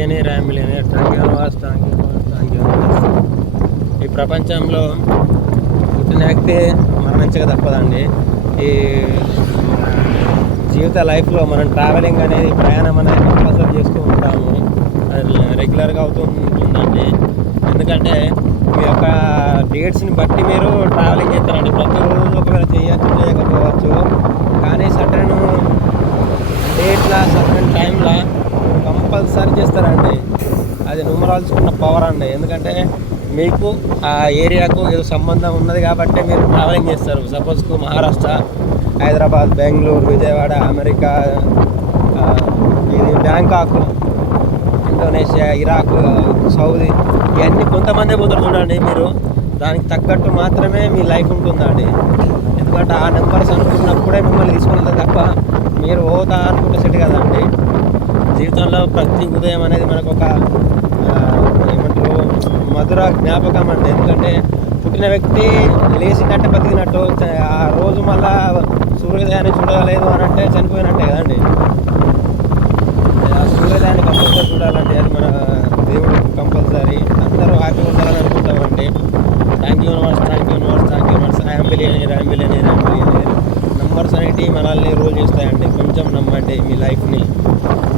Billionaire I'm billionaire. Thank you universe, thank you universe, thank you universe. ఈ ప్రపంచంలో పుట్టిన వ్యక్తి మరణించక తప్పదండి. ఈ జీవిత లైఫ్లో మనం ట్రావెలింగ్ అనేది, ప్రయాణం అనేది కంపల్సరీ చేస్తూ ఉంటాము. అది రెగ్యులర్గా అవుతూ ఉంటుందండి. ఎందుకంటే మీ యొక్క డేట్స్ని బట్టి మీరు ట్రావెలింగ్ చేస్తారండి. ప్రతిరోజు ఒకవేళ చేయకపోవచ్చు, కానీ సటన్ డేట్లా సటన్ టైంలో కంపల్సరీ చేస్తారండి. అది న్యూమరాల్స్కున్న పవర్ అండి. ఎందుకంటే మీకు ఆ ఏరియాకు ఏదో సంబంధం ఉన్నది కాబట్టి మీరు ట్రావెలింగ్ చేస్తారు. సపోజ్కు మహారాష్ట్ర, హైదరాబాద్, బెంగళూరు, విజయవాడ, అమెరికా, ఇది బ్యాంకాక్, ఇండోనేషియా, ఇరాక్, సౌదీ, ఇవన్నీ కొంతమంది పోతారు చూడండి. మీరు దానికి తగ్గట్టు మాత్రమే మీ లైఫ్ ఉంటుందండి. ఎందుకంటే ఆ నెంబర్స్ అనుకున్నప్పుడే మిమ్మల్ని తీసుకుంటుంది తప్ప మీరు పోతా అనుకుంటే సెట్ కదండి. జీవితంలో ప్రతి ఉదయం అనేది మనకు ఒక ఏమంటారు మధుర జ్ఞాపకం అండి. ఎందుకంటే పుట్టిన వ్యక్తి లేచిందంటే బతికినట్టు, ఆ రోజు మళ్ళా సూర్యోదయాన్ని చూడలేదు అని అంటే చనిపోయినట్టే కదండి. ఆ సూర్యోదయాన్ని కంపల్సరీ చూడాలండి. అది మన దేవుడు కంపల్సరీ. అందరూ హ్యాపీగా ఉండాలని అనుకుంటామండి. Thank you universe, thank you universe, thank you universe. I'm billionaire, I'm billionaire, I'm billionaire. Numbers అనేటివి మనల్ని రూల్ చేస్తాయండి. కొంచెం నమ్మండి మీ లైఫ్ని.